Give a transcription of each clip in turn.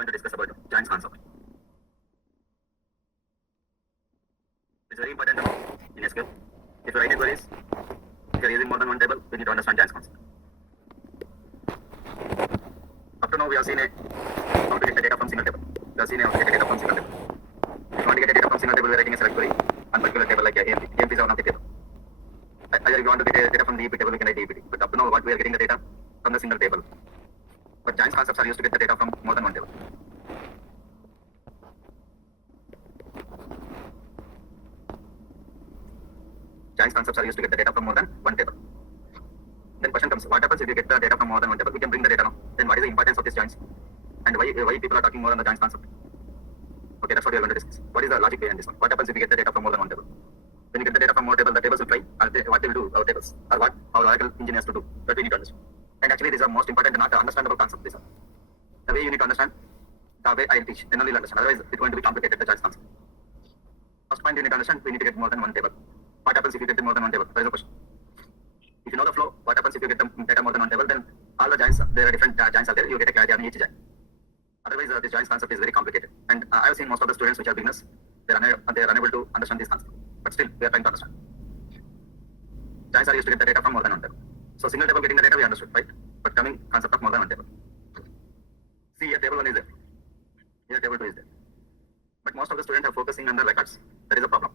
going to discuss about joins concept. It's very important to know in SQL. If you write queries, if you're using more than one table, we need to understand joins concept. Up to now, we have seen how to get the data from single table. We have seen how to get the data from single table. If you want to get the data from single table, we are writing a select query on particular table like AMP. AMP is one of the table. Either if you want to get the data from the EP table, we can write the EP. But up to now, what we are getting the data from the single table. But joins concepts are used to get the data from more than one table. Joins concepts are used to get the data from more than one table. Then question comes, what happens if you get the data from more than one table? We can bring the data now. Then what is the importance of these joins? And why people are talking more on the joins concept? Okay, that's what we are going to discuss. What is the logic behind this one? What happens if you get the data from more than one table? When you get the data from more table, the tables will try. What they will do, our tables, or what our Oracle engineers to do, that we need to understand. And actually, these are most important and not understandable concepts. These are the way you need to understand. The way I teach, then only you'll understand. Otherwise, it's going to be complicated. The joins concept. First point you need to understand, we need to get more than one table. What happens if you get more than one table? That is the question. If you know the flow, what happens if you get the data more than one table? Then all the joins, there are different joins are there. You get a clarity on each join. Otherwise, this joins concept is very complicated. And I have seen most of the students which are beginners, they are unable to understand this concept. But still, we are trying to understand. Joins are used to get the data from more than one table. So single table getting the data we understood, right? But coming concept of more than one table. See, here table 1 is there. Here table 2 is there. But most of the students are focusing on the records. That is a problem.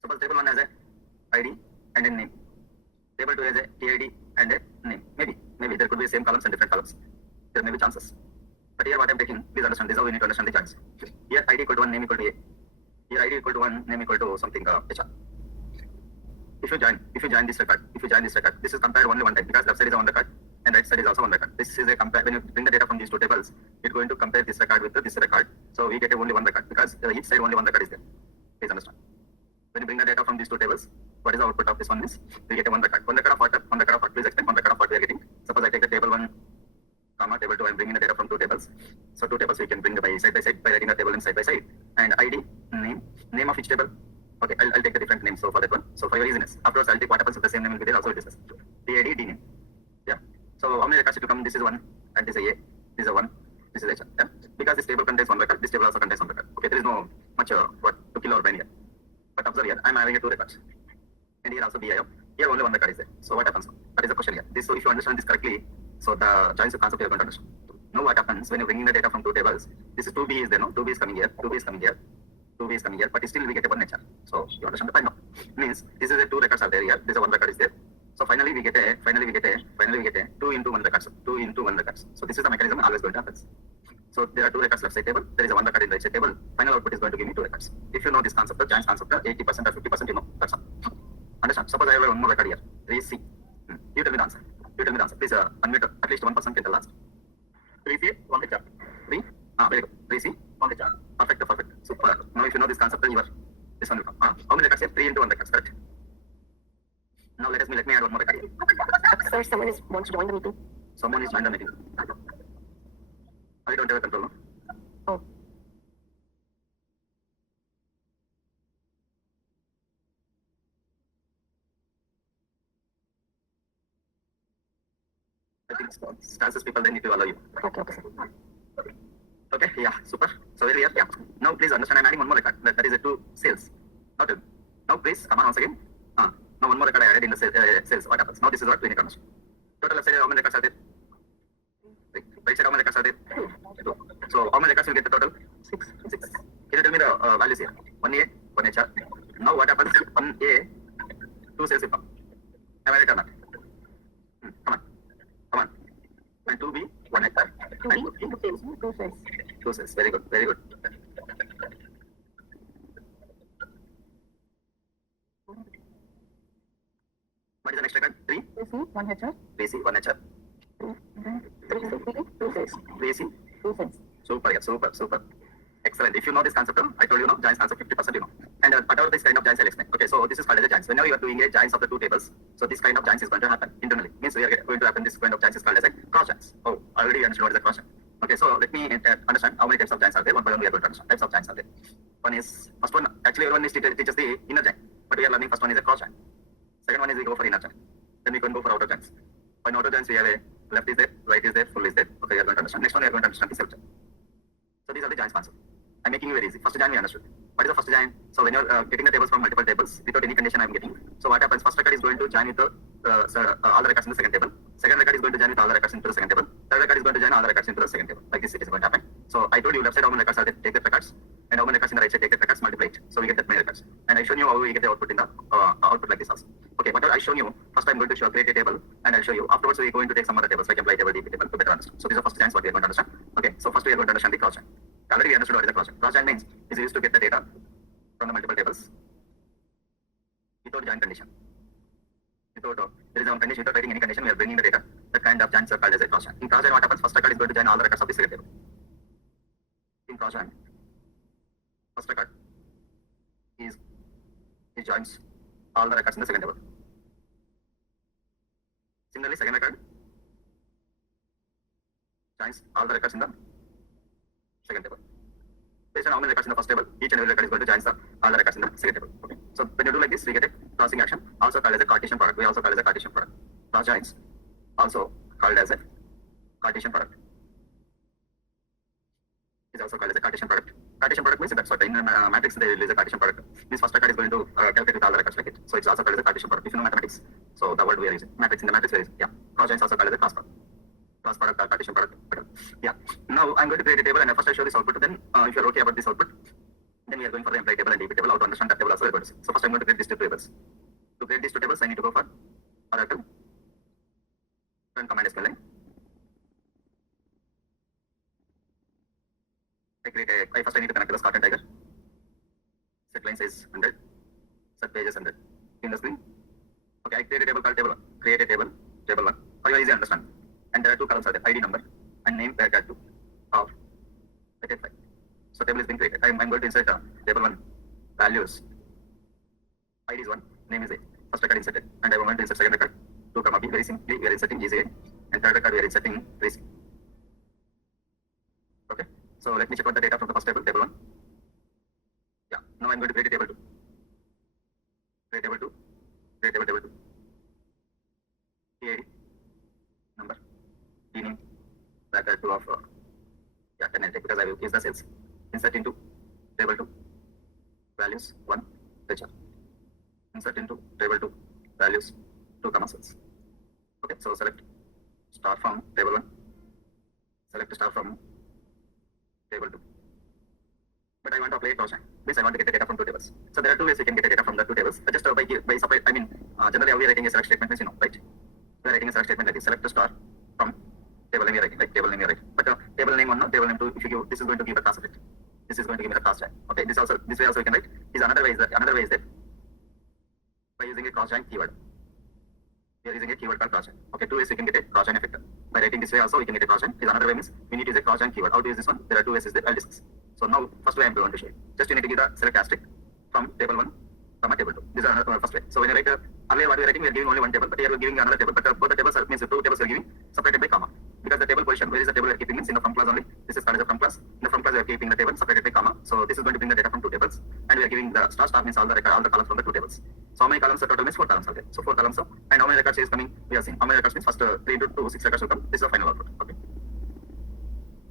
Suppose table 1 has a ID and a name. Table 2 has a TID and a name. Maybe there could be same columns and different columns. There may be chances. But here what I am taking, please understand, this is how we need to understand the joins. Here ID equal to 1, name equal to A. Here ID equal to 1, name equal to something HR. If you join this record, this is compared only one time because left side is on record and right side is also on record. This is a compare. When you bring the data from these two tables, it's going to compare this record with this record. So we get only one record because each side only one record is there. Please understand. When you bring the data from these two tables, what is the output of this one is we get a one record. One record of what? One record of what? Please explain. One record of what we are getting. Suppose I take the table 1, comma table 2. I'm bringing the data from two tables. So two tables we can bring by side by writing the table in side by side. And ID, name of each table. Okay, I'll take the different names. So for that one, so for your easiness, afterwards I'll take what happens if the same name will be there. Also we discuss. TID, D name. Yeah. So how many records to come? This is 1, and this is A. This is 1. This is HR. Yeah. Because this table contains one record, this table also contains one record. Okay, there is no much what to kill or brain here. But observe here, I'm having two records, and here also BIO. Here only one record is there. So what happens? That is the question here. This, so if you understand this correctly, so the joins concept you are going to understand. Now what happens when you're bringing the data from two tables? This is 2B is there, no? 2B is coming here, 2B is coming here. 2B is coming here, but still we get a one HR. So you understand the point now? Means this is a two records are there here. This is one record is there. So finally we get a 2 into 1 records. 2 into 1 records. So this is the mechanism always going to happen. So there are two records left side table. There is a one record in right side table. Final output is going to give me two records. If you know this concept, the joins concept, 80% or 50% you know. That's all. Understand? Suppose I have one more record here. 3C. You tell me the answer. Please unmute at least one person can tell us. 3C, 1 HR. 3. Very good. 3C, 1 HR. Perfect. Super. Now if you know this concept, then you are this one will come. How many records here? 3 into 1 records, correct? Now let me add one more record here. Sir, someone wants to join the meeting. Someone is joined the meeting. I don't have a control, no? Oh. I think stances people they need to allow you. Okay, sir. Okay, yeah, super. So very clear. Yeah. Now please understand, I'm adding one more record. That is a 2 sales. Not 2. Now please come on once again. Now one more record I added in the sales. What happens? Now this is what we need to understand. Total left side how many records are there? Right side how many records are there? 2. So how many records you get the total? 6. Can you tell me the values here? 1A, 1 HR. Now what happens? 1A, 2 sales will come. Am I right or not? Come on. And 2B, 1 HR. 2B, 2 sales. Very good. What is the next record? 3? 3C, 1 HR. 3C, 1 HR. 3C, 2 sales. 3C. 2 sales. Super. Excellent. If you know this concept, I told you know, joins concept 50% you know. And whatever this kind of joins I'll explain. Okay, so this is called as a joins. Whenever you are doing a joins of the two tables, so this kind of joins is going to happen internally. Means we are going to happen this kind of joins is called as a cross joins. Oh, already you understood what is a cross join. Okay, so let me understand how many types of joins are there. One by one we are going to understand. Types of joins are there. First one, actually everyone teaches the inner join, but we are learning first one is a cross join. Second one is we go for inner join. Then we can go for outer joins. On outer joins we have a left is there, right is there, full is there. Okay, we are going to understand. Next one we are going to understand the self join. these are the joins concept. I'm making it very easy. First join we understood. What is the first join? So when you're getting the tables from multiple tables without any condition I'm getting. So what happens? First record is going to join with all the records in the second table. Second record is going to join with all the records into the second table. Third record is going to join all the records into the second table. Like this it is going to happen. So I told you left side how many records are there, take the records, and how many records in the right side take the records, multiply it. So we get that many records. And I shown you how we get the output in the output like this also. Okay, whatever I shown you, first I'm going to create a table and I'll show you. Afterwards we're going to take some other tables like employee table, DP table to better understand. So these are first joins what we are going to understand. Okay, so first we are going to understand the cross join. Already we understood what is the cross join. Cross join means is used to get the data from the multiple tables without join condition. Without there is no condition, without writing any condition, we are bringing the data. That kind of joins are called as a cross join. In cross join, what happens? First record is going to join all the records of the second table. In cross join, first record is it joins all the records in the second table. Similarly, second record joins all the records in the second table. Based on how many records in the first table, each and every record is going to join all the records in the second table. Okay. So when you do like this, we get a crossing action, also called as a Cartesian product. We also call it as a Cartesian product. Cross joins, also called as a Cartesian product. Is also called as a Cartesian product. Cartesian product means that's what in matrix there is a Cartesian product. This first record is going to calculate with all the records like it. So it's also called as a Cartesian product. If you know mathematics, so the word we are using matrix in the matrix we are using. Yeah. Cross joins also called as a cross product. Cross product or Cartesian product. Yeah. Now I'm going to create a table and first I show this output. Then if you're okay about this output, then we are going for the employee table and DP table. How to understand that table also we are going to see. So first I'm going to create these two tables. To create these two tables, I need to go for Oracle. Run command SQL. First I need to connect to the Scott and Tiger. Set line size 100. Set pages 100. In the screen. Okay, I create a table called table 1. Create a table, table 1. For you easy to understand. And there are two columns are there, ID number and name where to of packet file. So table is being created. I'm going to insert table 1 values. ID is 1, name is 8. First record inserted. And I want to insert second record 2, B. Very simply, we are inserting GCA. And third record we are inserting tracing. Okay. So let me check out the data from the first table, table 1. Yeah. Now I'm going to create a table 2. Create table 2. Create table 2. TID number. Name bracket 2 of 10 and take because I will use the cells. Insert into table 2 values 1 HR. Insert into table 2 values 2 comma cells. Okay, so select star from table 1. Select star from table 2. But I want to apply a cross join. Means I want to get the data from two tables. So there are two ways we can get the data from the two tables. Just by separate, I mean, generally how we are writing a select statement means you know, right? We are writing a select statement like this. Select a star from table name we are writing, like table name we are writing. But table name 1, no, table name 2, if you give, this is going to give a class of it. This is going to give me the cross join. Okay, this way also we can write. Is another way is that by using a cross join keyword. We are using a keyword called cross join. Okay, two ways we can get a cross join effect. By writing this way also we can get a cross join. Is another way means we need to use a cross join keyword. How to use this one? There are two ways is there. I'll discuss. So now first way I'm going to show you. Just you need to give the select asterisk from table 1 comma table 2. This is another first way. So when you write earlier what we are writing, we are giving only one table, but here we are giving another table. But both the tables means two tables we are giving separated by comma. Because the table position, where is the table we are keeping means in the from class only. This is called as a from class. In the from class we are keeping the table separated by comma. So this is going to bring the data from two tables, and we are giving the star means all the columns from the two tables. So how many columns? The total means 4 columns are there. So 4 columns. And how many records is coming? We are seeing how many records means first 3 into 2, 6 records will come. This is the final output. Okay.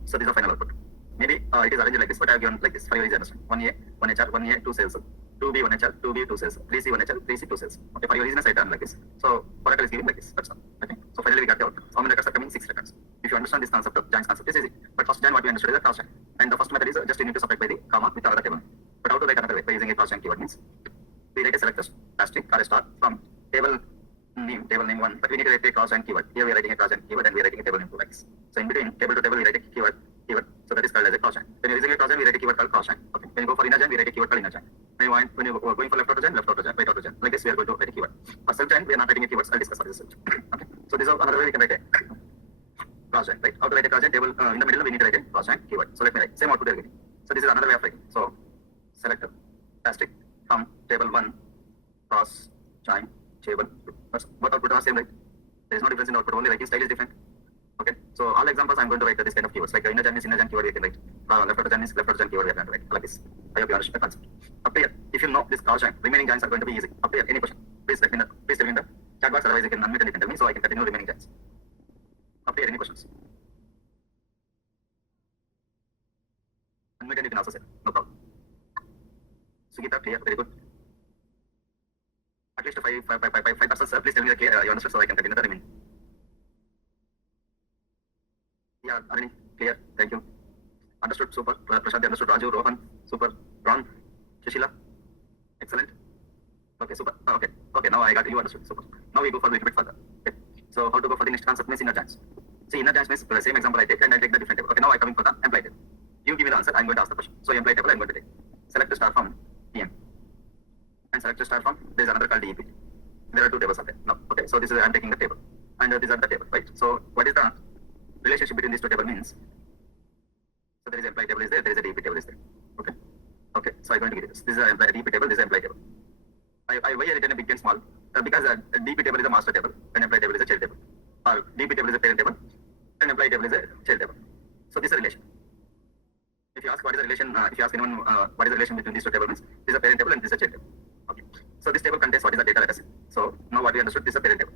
So this is the final output. Maybe it is arranged like this, but I have given like this for you easy understand. 1A, 1 HR, 1A, 2 cells. 2B, 1 HR, 2B, 2 cells. 3C, 1 HR, 3C, 2 cells. Okay, for your easiness I done like this. So Oracle is giving like this. That's all. Okay. So finally we got the output. So how many records are coming? 6 records. If you understand this concept of joins concept, it's easy. But first join what we understood is the cross join. And the first method is just you need to separate by the comma with another table. But how to write another way? By using a cross join keyword means we write a select asterisk or a star from table name 1, but we need to write a cross join keyword. Here we are writing a cross join keyword and we are writing a table name 2 like this. So in between table to table we write a keyword. So that is called as a cross join. When you are using a cross join, we write a keyword called cross join. Okay. When you go for inner join, we write a keyword called inner join. When you are going for left outer join, right outer join. Like this, we are going to write a keyword. For self join, we are not writing a keyword. I'll discuss what is self. Okay. So this is another way we can write a cross join. Right? How to write a cross join table? In the middle, we need to write a cross join keyword. So let me write same output we are getting. So this is another way of writing. So select asterisk from table 1 cross join table 2. Both output are same, right? There is no difference in output. Only writing style is different. Okay, so all examples I'm going to write this kind of keywords like inner join is inner join keyword we can write. Left outer join is left outer join keyword we are going to write like this. I hope you understand the concept. Up here, if you know this cross join, remaining joins are going to be easy. Up here, any question? Please tell me in the chat box. Otherwise, you can unmute and you can tell me so I can continue remaining joins. Up here, any questions? Limited you can also say. No problem. Sugita, clear. Very good. At least 5%, sir. Please tell me the clear. You understood, so I can continue the remaining. Yeah, Arini, clear. Thank you. Understood. Super. Prashant, understood. Raju, Rohan, super. Ron, Shishila, excellent. Okay, super. Okay, okay. Now I got you understood. Super. Now we go for a little bit further. Okay. So how to go for the next concept means inner giants. See, inner giants means the same example I take and I take the different table. Okay, now I coming for the employee table. You give me the answer. I'm going to ask the question. So employee table I'm going to take. Select the star from EM and select the star from. There is another called DEP. There are two tables of it. No. Okay. So this is I'm taking the table and these are the table, right? So what is the relationship between these two tables means? So there is employee table is there. There is a DEP table is there. Okay. Okay. So I'm going to give this. This is an employee DEP table. This is employee table. I why I written a big and small because a DP table is a master table and employee table is a child table. Or DP table is a parent table and employee table is a child table. So this is a relation. If you ask what is the relation, if you ask anyone what is the relation between these two tables, this is a parent table and this is a child table. Okay. So this table contains what is the data, let us say. So now what we understood, this is a parent table.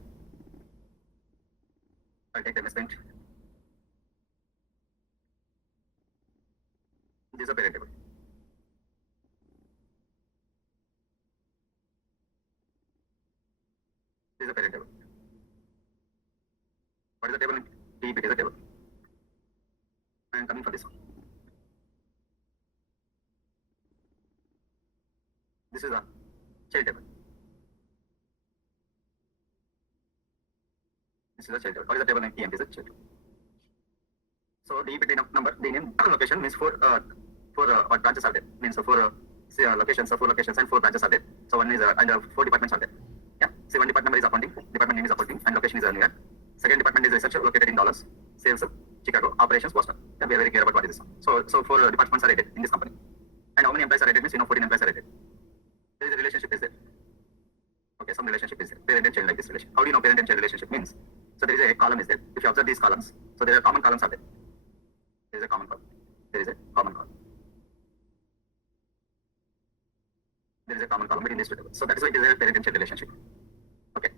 I'll take the investment. This is a parent table. This is a parent table. What is the table? DEP is a table. I am coming for this one. This is a child table. This is a child table. What is the table name? EM is a child table. So DEP number, the name location means four what branches are there? Means four locations, four locations and four branches are there. So one is and four departments are there. Yeah. See, one department is accounting, department name is accounting, and location is New York. Second department is research, located in Dallas. Sales, Chicago. Operations, Boston. Yeah, we are very clear about what is this one. So four departments are rated in this company. And how many employees are rated means 14 employees are rated. There is a relationship is there. Okay, some relationship is there. Parent and child like this relation. How do you know parent and child relationship means? So there is a column is there. If you observe these columns, so there are common columns are there. There is a common column. There is a common column. There is a common column between these two tables. So that is why it is a parent and child relationship. Okay.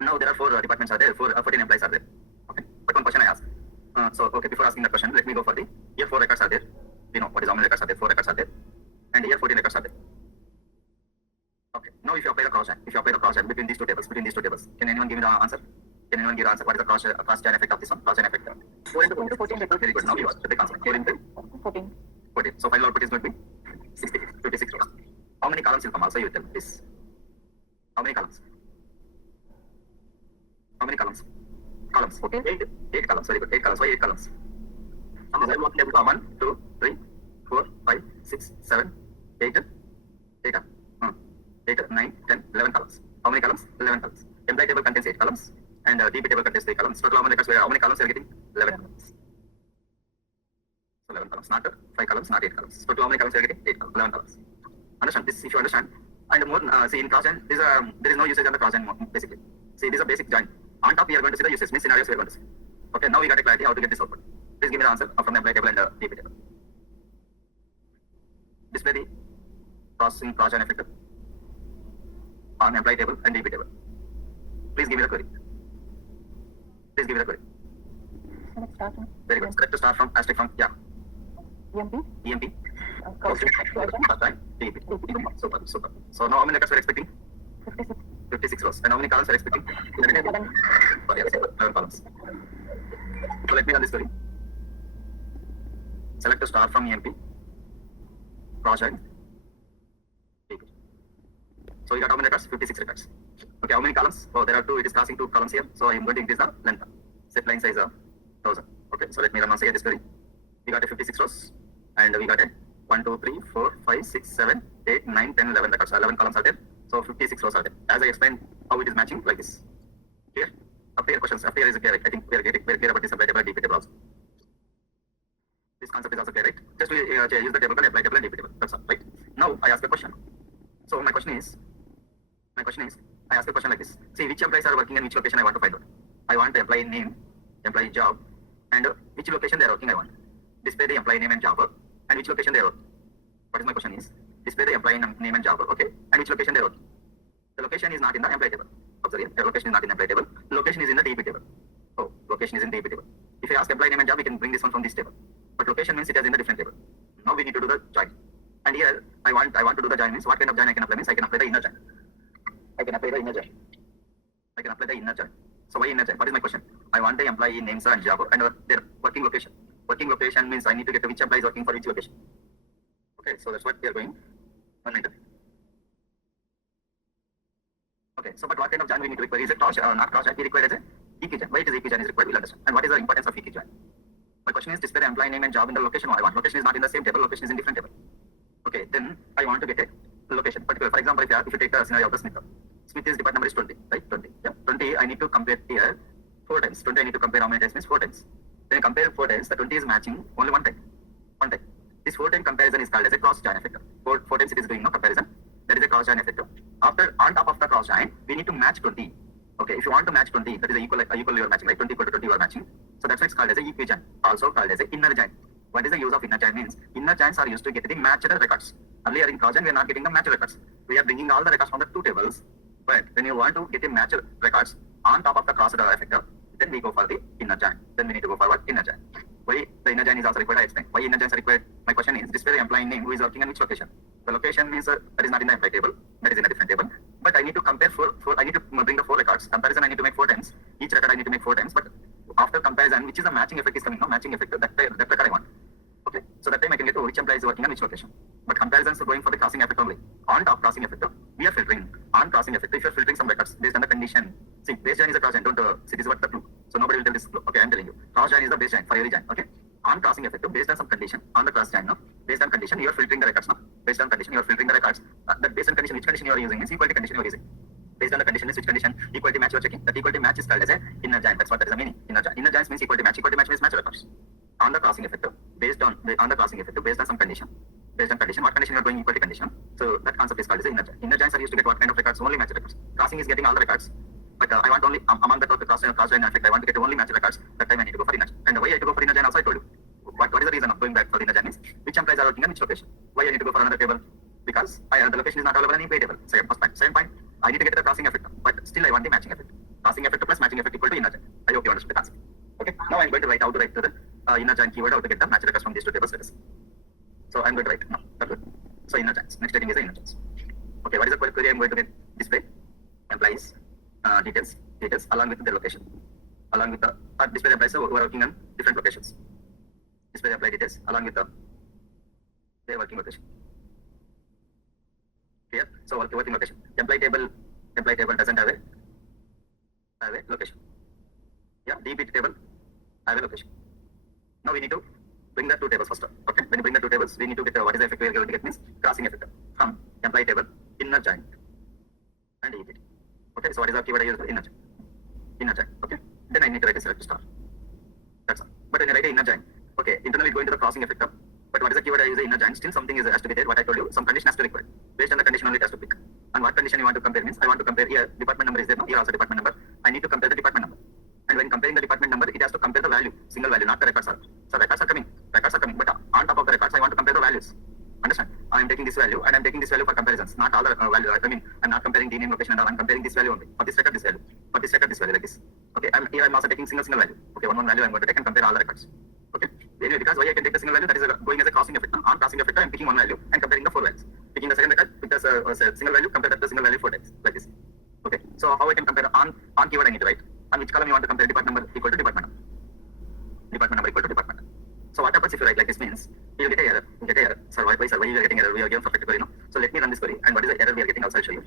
Now there are four departments are there, 14 employees are there. Okay. But one question I ask. Okay, before asking the question, let me go for the, here 4 records are there. We know what is how many records are there, 4 records are there. And here 14 records are there. Okay. Now if you apply the cross check between these two tables, can anyone give me the answer? Can anyone give the answer? What is the cross chain effect of this one? Cross chain effect. 4 into 14 records. Very good. Now you ask the answer. 4 into 14. 14. So final output is going to be 56 rows. How many columns will come? Also you tell this. How many columns? How many columns? Columns. 14. 8 columns. Very good. 8 columns. Why 8 columns? 1, 2, 3, 4, 5, 6, 7, 8, 8, 9, 10, 11 columns. How many columns? 11 columns. Employee table contains 8 columns and DP table contains 3 columns. Total how many records? How many columns are you getting? 11 columns. So 11 columns, not 5 columns, not 8 columns. Total how many columns are you getting? 8 columns, 11 columns. Understand this? If you understand, and more, see in cross join, there is no usage on the cross join basically. See, this is a basic join. On top, we are going to see the usage, means scenarios we are going to see. Okay, now we got a clarity how to get this output. Please give me the answer from the employee table and the DP table. Display the processing cross join effect on employee table and DP table. Please give me the query. Please give me the query. Select start from. Very good. Select to start from, asterisk from, yeah. EMP. EMP. Cross Okay. First time, DP. Super, super. So now how many records we are expecting? 56. 56 rows. And how many columns are expecting? 11. Sorry, 11 columns. So let me run this query. Select to start from EMP. Cross join. So you got how many records? 56 records. Okay, how many columns? Oh, there are 2. It is crossing 2 columns here. So I am going to increase the length. Set line size of 1000. Okay, so let me run once again this query. We got a 56 rows and we got a 1, 2, 3, 4, 5, 6, 7, 8, 9, 10, 11 records. 11 columns are there. So 56 rows are there. As I explained how it is matching like this. Clear? Up here questions. Up here is clear. I think we are getting very clear about this apply table and DP table also. This concept is also clear, right? Just we use the table called apply table and DP table. That's all, right? Now I ask a question. So my question is, I ask a question like this. See, which employees are working in which location I want to find out. I want the employee name, employee job, and which location they are working I want. Display the employee name and job, and which location they are working. What is my question is, display the employee name and job, okay, and which location they are working. The location is not in the employee table. Observe here, the location is not in the employee table. Location is in the DP table. Oh, location is in DP table. If I ask employee name and job, we can bring this one from this table. But location means it is in the different table. Now we need to do the join. And here I want to do the join means what kind of join I can apply means I can apply the inner join. I can apply the inner join. I can apply the inner join. So why inner join? What is my question? I want the employee names and job and their working location. Working location means I need to get which employee is working for which location. Okay, so that's what we are going on enter. Okay, so but what kind of join we need to require? Is it cross not cross join? We require as a equi join. Why it is equi join is required? We'll understand. And what is the importance of equi join? My question is display the employee name and job in the location I want. Location is not in the same table. Location is in different table. Okay, then I want to get a location. Particular, for example, if you take the scenario of the Smith. Smith is department number is 20, right? 20. Yeah, 20. I need to compare here 4 times. 20 I need to compare how many times means 4 times. Then compare 4 times. The 20 is matching only one time. One time. This 4 time comparison is called as a cross join effect. 4 times it is doing no comparison. That is a cross join effect. After on top of the cross join, we need to match 20. Okay, if you want to match 20, that is equal you are matching, right? 20 equal to 20 you are matching. So that's why it's called as a equi join. Also called as a inner join. What is the use of inner join means? Inner joins are used to get the matched records. Earlier in cross join we are not getting the matched records. We are bringing all the records from the 2 tables. But when you want to get a matched records on top of the cross effector, then we go for the inner join. Then we need to go for what? Inner join. Why the inner join is also required? I explain. Why inner joins are required? My question is display the employee name who is working in which location. The location means that is not in the employee table. That is in a different table. But I need to compare I need to bring the 4 records. Comparison I need to make 4 times. Each record I need to make 4 times. But after comparison, which is the matching effect is coming? No matching effect. That record I want. Okay. So that time I can get to which employee is working on which location. But comparisons are going for the crossing effect only. On top crossing effect, we are filtering. On crossing effect, if you are filtering some records based on the condition. See, base join is a cross join. Don't see this is what the clue. So nobody will tell this clue. Okay, I'm telling you. Cross join is the base join for every join. Okay. On crossing effect, based on some condition, on the cross join, no? Based on condition, you are filtering the records, no? Based on condition, you are filtering the records. That based on condition, which condition you are using is equality condition you are using. Based on the condition is which condition, equality match you are checking. That equality match is called as a inner join. That's what that is the meaning. Inner join. Inner joins means equality match. Equality match means match records. On the crossing effect, based on the crossing effect, based on some condition. Based on condition, what condition you are going equality condition. So that concept is called as a inner join. Inner joins are used to get what kind of records? Only match records. Crossing is getting all the records. But I want only among the cross join effect, I want to get only match records. That time I need to go for inner join. And why I need to go for inner join also I told you. What is the reason of going back for the inner join is which employees are working on which location? Why I need to go for another table? Because the location is not available in any table. Second point. Second point, I need to get the crossing effect, but still I want the matching effect. Crossing effect plus matching effect equal to inner join. I hope you understood the concept. Okay. Now I'm going to write how to write to the inner join keyword, how to get the match records from these 2 tables. So I'm going to write now. That's good. So inner joins. Next heading is the inner joins. Okay. What is the query I'm going to get? Display employees details along with their location, along with the display the employees who are working on different locations. Display the employee details along with their working location. Clear? So working location. Employee table doesn't have a location. Yeah, DB table have a location. Now we need to bring the 2 tables first. Okay, when you bring the 2 tables, we need to get what is the effect we are going to get means crossing effect from employee table, inner join, and DB. Okay, so what is the keyword I use for inner join? Inner join. Okay, then I need to write a select star. That's all. But when I write a inner join, okay, internally going to the crossing effect. But what is the keyword I use? Inner join. Still something has to be there. What I told you, some condition has to be required. Based on the condition only it has to pick. And what condition you want to compare means I want to compare here department number is there. No, here also department number. I need to compare the department number. And when comparing the department number, it has to compare the value, single value, not the records are. So records are coming. But on top of the records, I want to compare the values. Understand? I am taking this value and I am taking this value for comparisons. Not all the value. I mean, I'm not comparing the name, location and all. I'm comparing this value only. For this record, this value. For this record, this value like this. Okay. Here I'm also taking single value. Okay. One value I'm going to take and compare all the records. Okay. Anyway, because why I can take the single value, that is going as a crossing effect. On crossing effect, I'm picking one value and comparing the 4 values. Picking the second record, pick the single value, compare that to single value 4 times. Like this. Okay. So how I can compare on keyword I need to write. On which column you want to compare department number equal to department number. Department number equal to department number. So what happens if you write like this means you will get a error. You get a error. Sir, why you are getting error? We are given perfect query, no? So let me run this query. And what is the error we are getting? Also I'll show you.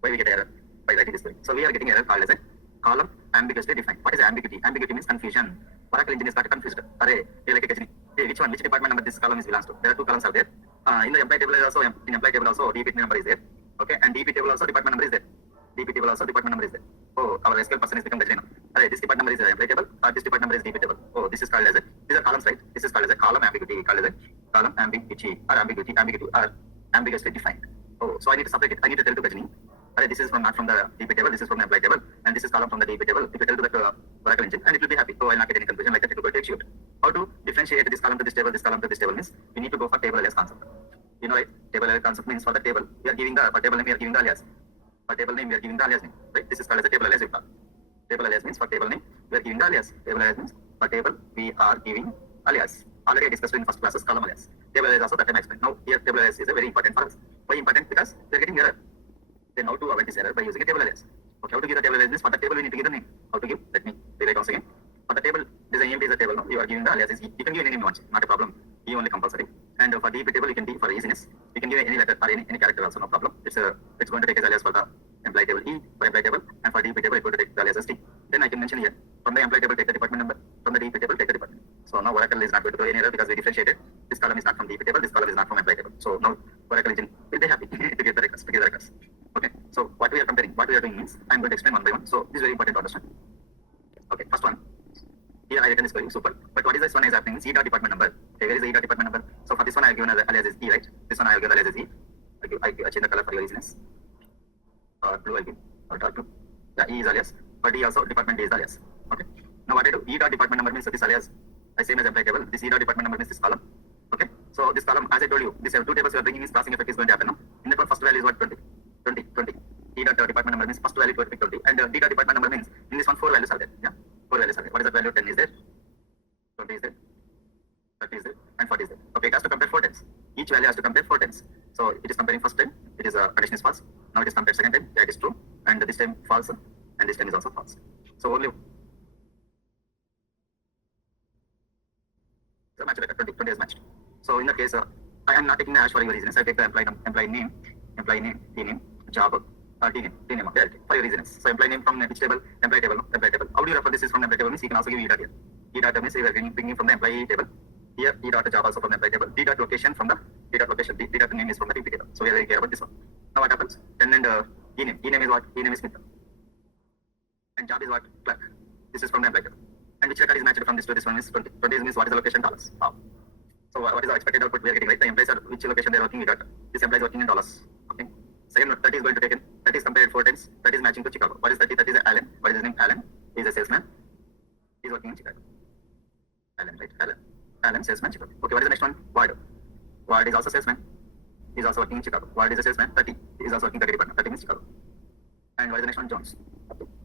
Why we get error by writing this query. So we are getting error called as a column ambiguously defined. What is ambiguity? Ambiguity means confusion. Oracle engine is got confused. Array, like a hey, which department number this column is belongs to? There are 2 columns are there. In the employee table also, in employee table also DP number is there. Okay, and DP table also department number is there. DP table also department number is there. Oh, our SQL person is become Gajrina. Array, this department number is employee table, or this department number is DP table. Oh, this is called as a, these are columns, right? This is called as a column ambiguity, called as a column ambiguity, or ambiguously defined. Oh, so I need to separate it. I need to tell to Gajini. Array, this is not from the DP table, this is from the employee table, and this is column from the DP table. If you tell to the Oracle engine, and it will be happy. So I'll not get any confusion like that. It will go to execute. How to differentiate this column to this table, this column to this table means we need to go for table alias concept. You know, right? Table alias concept means for the table we are giving the for table name we are giving the alias. For table name we are giving the alias name. Right? This is called as a table alias. Table alias means for table name we are giving the alias. Table alias means for table we are giving alias. already I discussed in first classes column alias. Table alias also that time I explained. Now here table alias is a very important for us. Why important? Because we are getting error. Then how to avoid this error? By using a table alias. Okay, how to give the table alias means for the table we need to give the name. How to give? Let me rewrite once again. For the table, this is EMP is a table. No? You are giving the alias. You can give any name you want. Not a problem. E only compulsory. And for DP table, you can give for easiness. You can give any letter or any character also, no problem. It's going to take as alias for the employee table E for employee table, and for DP table, it's going to take the alias as T. Then I can mention here from the employee table take the department number, from the DP table take the department. So now Oracle is not going to throw any error because we differentiated. This column is not from DP table. This column is not from employee table. So now Oracle is will be happy to get the records. Okay. So what we are comparing, what we are doing means I'm going to explain one by one. So this is very important to understand. Okay. First one. Here I written this query, super. But what is this one is happening is E dot department number. Okay, where is the E dot department number? So for this one I have given as alias is E, right? This one I have given alias is E. I change the color for your easiness. Blue I give, or dark blue. The E is alias. For D also department D is alias. Okay. Now what I do? E dot department number means this alias. I same as employee table. This E dot department number means this column. Okay. So this column, as I told you, these two tables you are bringing is crossing effect is going to happen now. In that one, first value is what? 20. E dot department number means first value is going to be 20. And D dot department number means in this one 4 values are there. Yeah. 4 values are there. What is that value? 10 is there. 20 is there. 30 is there. And 40 is there. Okay, it has to compare 4 times. Each value has to compare 4 times. So it is comparing first time, it is condition is false. Now it is compared second time, yeah, it is true. And this time false, and this time is also false. So only the match record 20 is matched. So in that case, I am not taking the hash for your reasons. I take the employee name, T name, job, T name. Okay, for your reasons. So employee name from which table? Employee table. How do you refer this is from employee table? Means you can also give E dot here. E dot means you are bringing from the employee table. Here E dot job also from the employee table. D dot location from the D dot location. D dot name is from the DP table. So we are very clear about this one. Now what happens? And E name. E name is what? E name is Smith. And job is what? Clerk. This is from the employee table. And which record is matched from this to this one is 20. 20 means what is the location? Dollars. Wow. So what is the expected output we are getting? Right? The employees are which location they are working. We got this employee is working in dollars. Okay. Second one, 30 is going to take in. 30 is compared 4 times. 30 is matching to Chicago. What is 30? 30 is Allen. What is his name? Allen. He is a salesman. He is working in Chicago. Allen, right? Allen, salesman, Chicago. Okay, what is the next one? Ward. Ward is also salesman. He is also working in Chicago. Ward is a salesman. 30. He is also working in the department. 30 means Chicago. And what is the next one? Jones.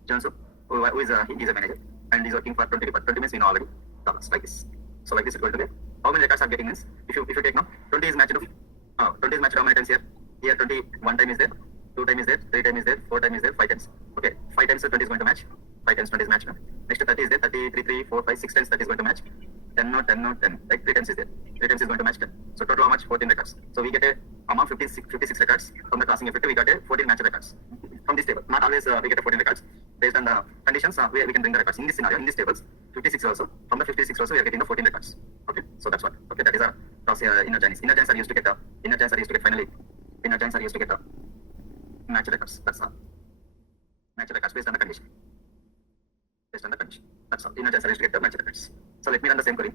Jones, who is he is a manager. And he is working for 20 department. 20 means we know already. Dollars, like this. So like this is going to be. How many records are getting is? If you take now, 20 is matched to 20 is matched how many times here? Here 20, 1 time is there, 2 time is there, 3 time is there, 4 time is there, 5 times. Okay, 5 times 20 is going to match. 5 times 20 is matched. Next 30 is there, 30, 3, 4, 5, 6 times 30 is going to match. 10 no, 10 no, 10. Like 3 times is there. 3 times is going to match 10. So total how much? 14 records. So we get a amount 56 records. From the crossing effect, we got a 14 match records. From this table. Not always we get a 14 records. Based on the conditions, we can bring the records. In this scenario, in these tables, 56 also. From the 56 also, we are getting the 14 records. Okay, so that's what. Okay, that is our cross inner joins. Inner joins are used to get the inner joins are used to get finally. Inner joins are used to get the match records. That's all. Match records based on the condition. Based on the condition. That's all. Inner joins are used to get the match records. So let me run the same query.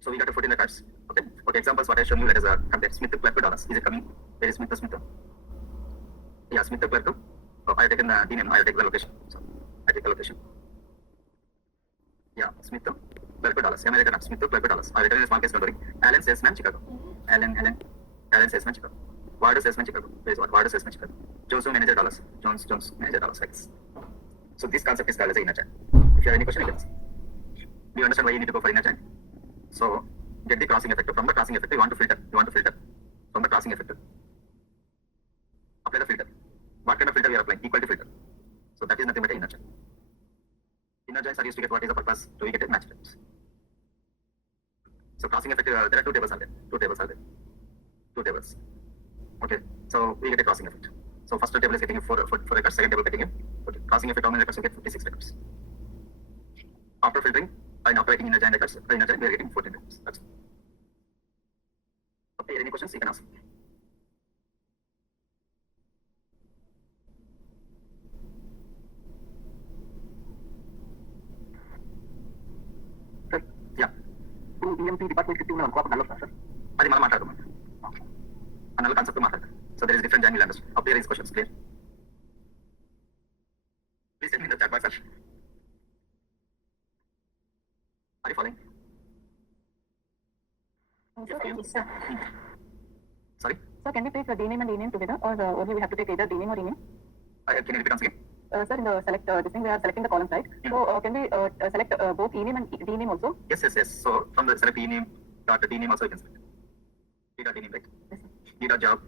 So we got a 14 records. Okay. Okay. Examples what I shown you. Let us compare Smith to clerk to dollars. Is it coming? Where is Smith to Smith? Yeah, Smith to clerk to. Oh, I have taken the D name. I have taken the location. So I take the location. Yeah, Smith to clerk to dollars. American Smith to clerk to dollars. I have written in small case don't worry. Allen salesman Chicago. Allen salesman Chicago. Ward salesman Chicago. Where is what? Ward salesman Chicago. Jones manager dollars. Jones manager dollars. Like this. So this concept is called as a inner chain. If you have any question, you can ask. Do you understand why you need to go for inner chain? So get the crossing effect. From the crossing effect, you want to filter. From the crossing effect. Apply the filter. What kind of filter we are applying? Equality filter. So that is nothing but inner chain. Inner joins are used to get what is the purpose? Do we get a match terms? So crossing effect, there are 2 tables are there. 2 tables. Okay. So we get a crossing effect. So first table is getting 4 records, second table getting a okay. Crossing effect, how many records you get? 56 records. After filtering and after writing inner join records, we are getting 14 records. That's it. Okay, any questions you can ask. Sir, yeah. EMP department 15 on co-op sir. అది మనం మాట్లాడదాం అన్నల concept మాట్లాడదాం. So there is different join, you'll understand. Up there is questions, clear? Please send me in the chat box, sir. Are you following? Sir. Sorry? So can we take the D name and E name together, or only we have to take either D name or E name? Can you repeat once again? Sir, in the select this thing, we are selecting the columns, right? Yeah. So can we select both e name and d name also? Yes. So from the select ename dot d name also you can select. D dot ename, right? Yes, sir. D dot job.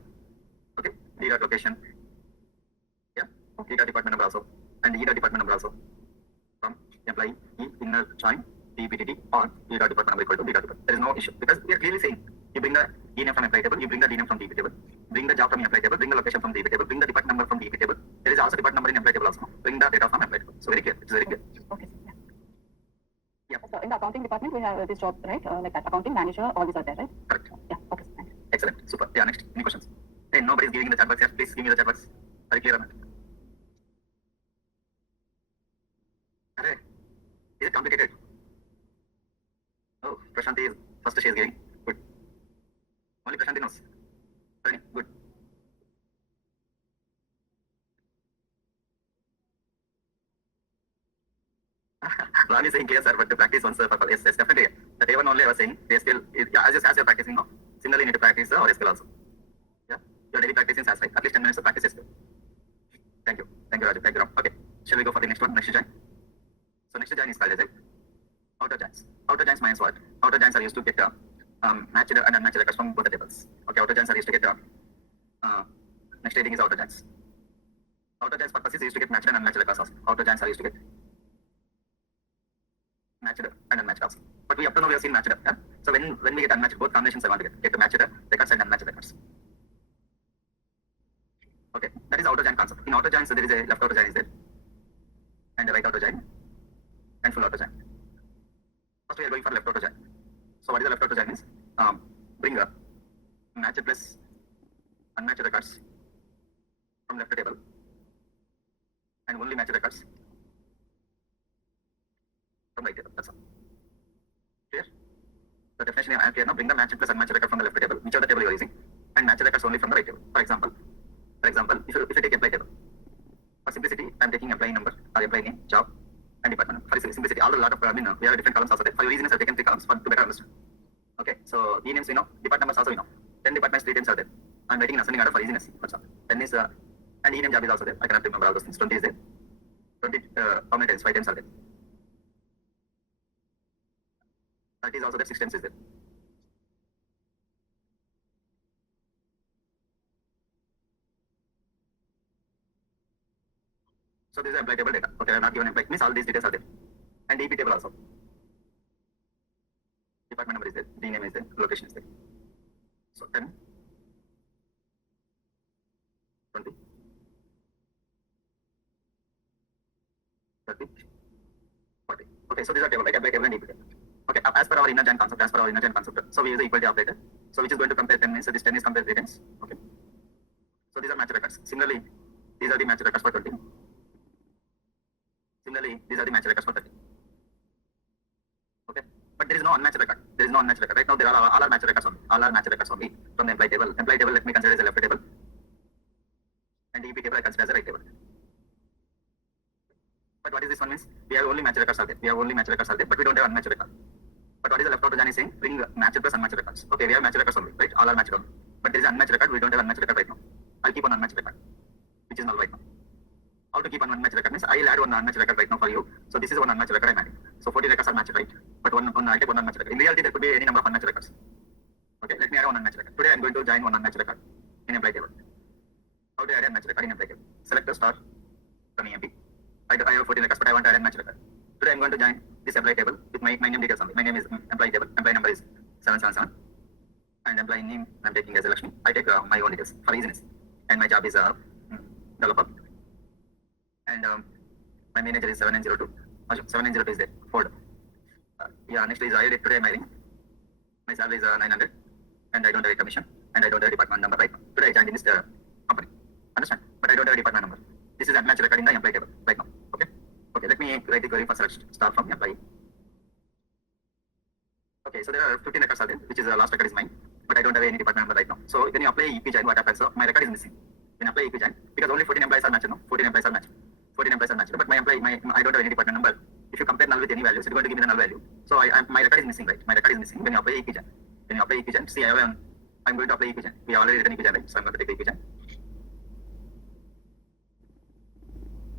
Okay. D dot location. Yeah. D dot department number also. And E dot department number also. From employee E inner join DPTT or D dot department number equal to D dot department. There is no issue because we are clearly saying you bring the E name from employee table, you bring the D name from DP table, bring the job from employee table, bring the location from DP table, bring the department number from DP table. There is also department number in employee table also. Bring the data from employee table. So very clear. It's very clear. Okay, sir. Yeah. Yeah. So in the accounting department, we have this job, right? Like that, accounting manager, all these are there, right? Correct. Yeah. Okay, sir. Thanks. Excellent. Super. Yeah. Next. Any questions? Hey, nobody is giving in the chat box here. Please give me the chat box. Are you clear on it? Array. Is it complicated? Oh, Prashanti is first she is giving. Good. Only Prashanti knows. Fine. Good. Ron is saying clear, sir, but to practice once, for yes, definitely. The day one only I was saying, they still, as you're practicing now, similarly you need to practice or SQL also. Yeah, you're daily practicing SAS, right? At least 10 minutes to practice SQL. Thank you, Raju. Thank you, Ram. Okay, shall we go for the next one? Next join. So next join is called as outer joins. Outer joins means what? Outer joins are used to get matched and unmatched records from both the tables. Okay, outer joins are used to get next heading is outer joins. Outer joins purpose is used to get matched and unmatched records also. Outer joins are used to get matched and unmatched also. But we up to now we have seen matched. Yeah? So when we get unmatched, both combinations I want to get the matched records and unmatched records. Okay, that is outer join concept. In outer join, so there is a left outer join is there, and a right outer join, and full outer join. First we are going for left outer join. So what is the left outer join is? Bring a matched plus unmatched records from left table, and only matched records from right table. That's all. Clear? The definition I am clear now. Bring the matched plus unmatched record from the left table, whichever table you are using, and matched records only from the right table. For example, if you take employee table, for simplicity, I am taking employee number or employee name, job, and department. For simplicity, all a lot of we have different columns also there. For your easiness, I've taken 3 columns to better understand. Okay, so E names we know, department numbers also we know. 10 departments, 3 names are there. I'm writing in ascending order for easiness. That's all. 10 is and E name job is also there. I cannot remember all those things. 20 is there. 20 how many times? 5 times are there. 30 is also there. 6 times is there. So this is employee table data. Okay, I have not given employee. Means all these details are there. And DP table also. Department number is there. D name is there. Location is there. So 10, 20, 30, 40. Okay, so these are table, right? Employee table and DP table. Okay, as per our inner join concept, so we use the equality operator. So which is going to compare 10 means, so this 10 is compared 3 times. Okay. So these are match records. Similarly, these are the match records for 20. Similarly, these are the match records for 30. Okay, but there is no unmatched record. There is no unmatched record. Right now, there are all are match records only. All are match records only from the employee table. Employee table, let me consider as a left table, and DP table I consider as a right table. But what is this one means? We have only match records are there. We have only match records are there, but we don't have unmatched record. But what is the left outer join is saying? Bring matched plus unmatched records. Okay, we have match records only, right? All are matched only. But there is unmatched record. We don't have unmatched record right now. I'll keep on unmatched record, which is null right now. How to keep on unmatched record means I'll add one unmatched record right now for you. So this is one unmatched record I'm adding. So 40 records are matched, right? But I'll take one unmatched record. In reality, there could be any number of unmatched records. Okay, let me add one unmatched record. Today I'm going to join one unmatched record in employee table. How to add unmatched record in employee table? Select the star from EMP. I have 40 records, but I want to add unmatched record. Today I'm going to join this employee table with my name details only. My name is employee table. Employee number is 777. And employee name I'm taking as Lakshmi. I take my own details for easiness. And my job is developer. And my manager is 7902. 7902 is there. Ford. Yeah, next is I did today I'm hiring. My salary is 900. And I don't have a commission. And I don't have a department number right now. Today I joined in this company. Understand? But I don't have a department number. This is unmatched record in the employee table right now. Okay? Okay, let me write the query for select star from employee. Okay, so there are 15 records are there, which is the last record is mine. But I don't have any department number right now. So when you apply EP join, what happens? So my record is missing. When you apply EP join, because only 14 employees are matched, no? 14 employees are matched. 14 employees are matched. But my employee, I don't have any department number. If you compare null with any values, it's going to give me the null value. So my record is missing, right? My record is missing when you apply EP join. When you apply EP join, see, I'm going to apply EP join. We already written EP join, right? So I'm going to take EP join.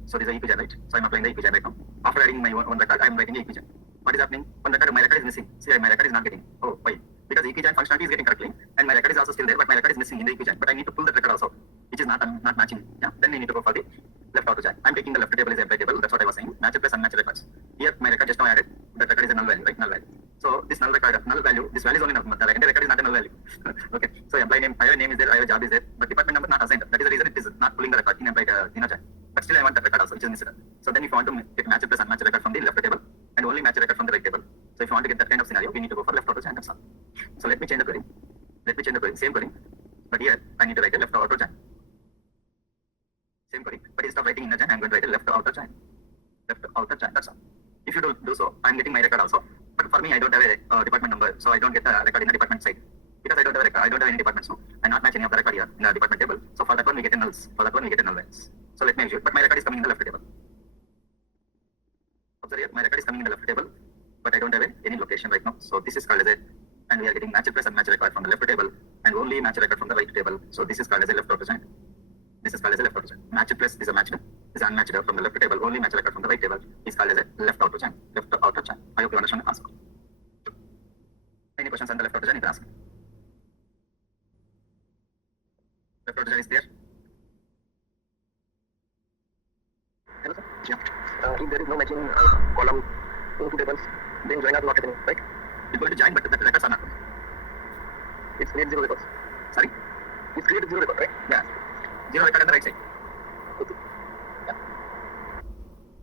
So this is equation, right? So I'm applying the equation right now. After adding my one record, I'm writing the equation. What is happening? One record, my record is missing. See, my record is not getting. Oh, why? Because equation functionality is getting correctly, and my record is also still there, but my record is missing in the equation. But I need to pull that record also, which is not matching. Yeah. Then we need to go for the left outer join. I'm taking the left table is empty table. That's what I was saying. Match plus unmatched records. Here my record just now added. That record is a null value, right? Null value. So this null record, null value. This value is only null. The secondary record is not a null value. Okay. So employee name, higher name is there, higher job is there, but department number not assigned. That is the reason it is not pulling the record in employee inner join. But still I want that record also, which is missing. So then if you want to get match plus unmatched record from the left table and only match record from the right table. So if you want to get that kind of scenario, we need to go for left outer join. That's all. So let me change the query. Same query. But here I need to write a left outer join. Same query. But instead of writing inner join, I'm going to write a left outer join. Left outer join. That's all. If you do so, I'm getting my record also. But for me, I don't have a department number, so I don't get the record in the department side. Because I don't have a record, I don't have any departments, so I not match any of the record here in the department table. So for that one we get a nulls. For that one we get a null values. So let me execute. But my record is coming in the left table. Observe here, my record is coming in the left table, but I don't have any location right now. So this is called as a, and we are getting match plus unmatched record from the left table and only match record from the right table. So this is called as a left outer join. This is called as a left outer join. Match plus is a matched, is unmatched from the left table. Only match record from the right table is called as a left outer join. Left outer join. I hope you understand the concept. Any questions on the left outer join? You can ask. Left outer join is there. Hello, sir. Yeah. If there is no matching column in two tables, then join are not happening, right? It's going to join, but the records are not. It's create zero records. Sorry? It's created zero record, right? Yeah. Zero record on the right side. Okay. Yeah.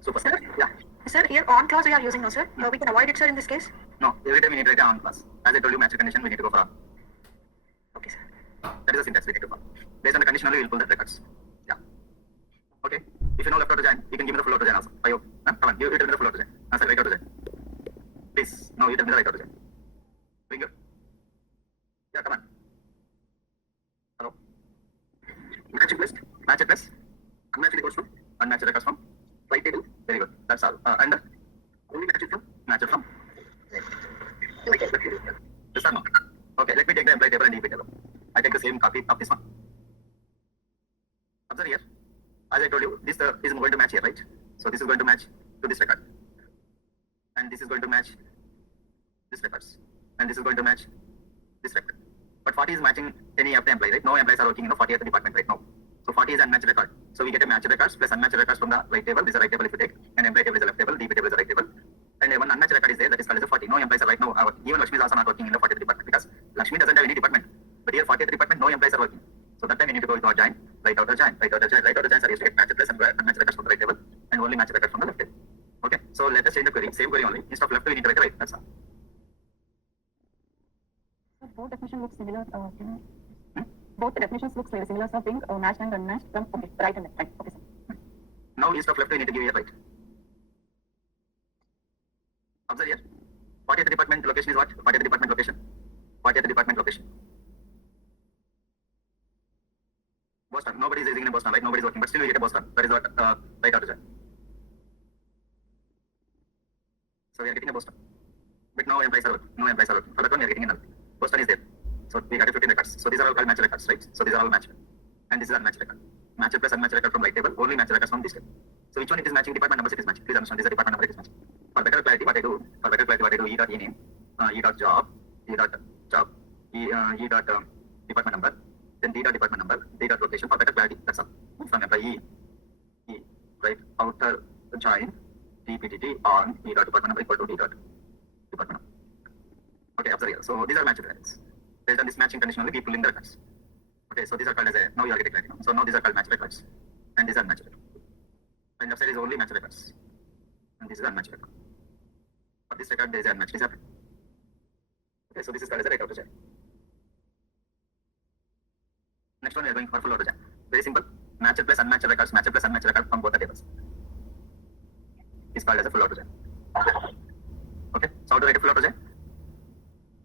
Super. Sir? Yeah. Sir, here on clause we are using no, sir. We can avoid it, sir, in this case. No, every time we need to write on class. As I told you, match condition, we need to go for on. Okay, sir. That is the syntax we need to follow. Based on the condition only, we will pull the records. Yeah. Okay. If you know left outer join, you can give me the full outer join also. I hope. Come on, you tell me the full outer join. Answer right outer join. Please. No, you tell me the right outer join. Doing good? Yeah, come on. Hello? Match plus. Match plus. Unmatched equals to unmatched records from right table. Very good. That's all. And only match it from match it from. This one no. Okay, let me take the employee table and DP table. I take the same copy of this one. Observe here. As I told you, this is going to match here, right? So this is going to match to this record. And this is going to match this records. And this is going to match this record. But 40 is matching any of the employees, right? No employees are working in the 40th department right now. So 40 is unmatched record. So we get a matched records plus unmatched records from the right table. This is the right table if you take. And employee table is the left table. DP table is the right table. And one unmatched record is there, that is called as a 40. No employees are right now. Even Lakshmi is also not working in the 40th department because Lakshmi doesn't have any department. But here 40th department, no employees are working. So that time we need to go with our join, right outer join, right outer join, right outer join are used to get matched plus and unmatched records from the right table and only matched record from the left table. Okay, so let us change the query, same query only. Instead of left, we need to write the right. That's all. So both definitions look similar. Both the definitions look very similar, sir, being matched and unmatched from right and left. Right. Okay, sir. Now instead of left, we need to give here right. Observe here. 40th department location is what? 40th department location. 40th department location. Boston. Nobody is using in Boston, right? Nobody is working, but still we get a Boston. That is what right outer join. So we are getting a Boston. But no employees are working. No employees are working. For that one we are getting a null. Boston is there. So we got a 15 records. So these are all called matched records, right? So these are all matched. And this is unmatched record. Matched plus unmatched record from right table. Only matched records from this table. So which one it is matching? Department numbers it is matching. Please understand this is the department number it is matching. For better clarity, what I do, E dot E name, E dot job, E dot job, E dot department number, then D dot department number, D dot location. For better clarity, that's all. From employee, E, right, outer join, DPTT on E dot department number equal to D dot department number. Okay, observe here. So these are matched records. Based on this matching condition only, we pull in the records. Okay, so these are called as a, now you are getting clarity. So now these are called matched records. And these are matched records. And left side is only matched records. And this is unmatched record. For this record, there is unmatched. Is that? Okay, so this is called as a right outer join. Next one we are going for full outer join. Very simple. Matched plus unmatched records, matched plus unmatched records from both the tables. Is called as a full outer join. Okay, so how to write a full outer join?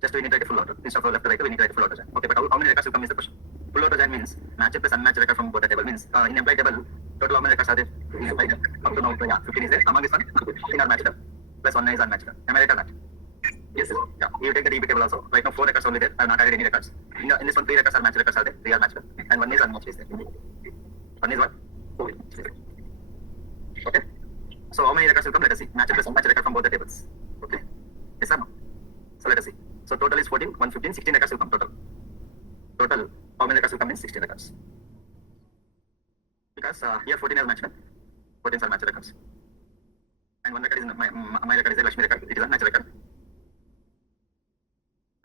Just we need to write a full outer. Instead of left to right, we need to write a full outer join. Okay, but how many records will come is the question. Full outer join means matched plus unmatched record from both the table. Means in employee table, total how many records are there? In employee table. Up to now, yeah, 15 is there. Among this one, 15 are matched up. Plus 1 is unmatched up. Am I right or not? Yes, sir. Yeah. You take the DB table also. Right now 4 records only there. I have not added any records. In this one 3 records are matched records are there. 3 are matched up. And 1 is unmatched is there. 1 is what? 4. Okay. So how many records will come? Let us see. Match plus unmatched record from both the tables. Okay. Yes or no? So let us see. So total is 14, 115, 16 records will come total. Total, how many records will come in? 16 records. Because here 14 is matched. 14 are matched records. And one record is my record is a Lakshmi record. It is a matched record.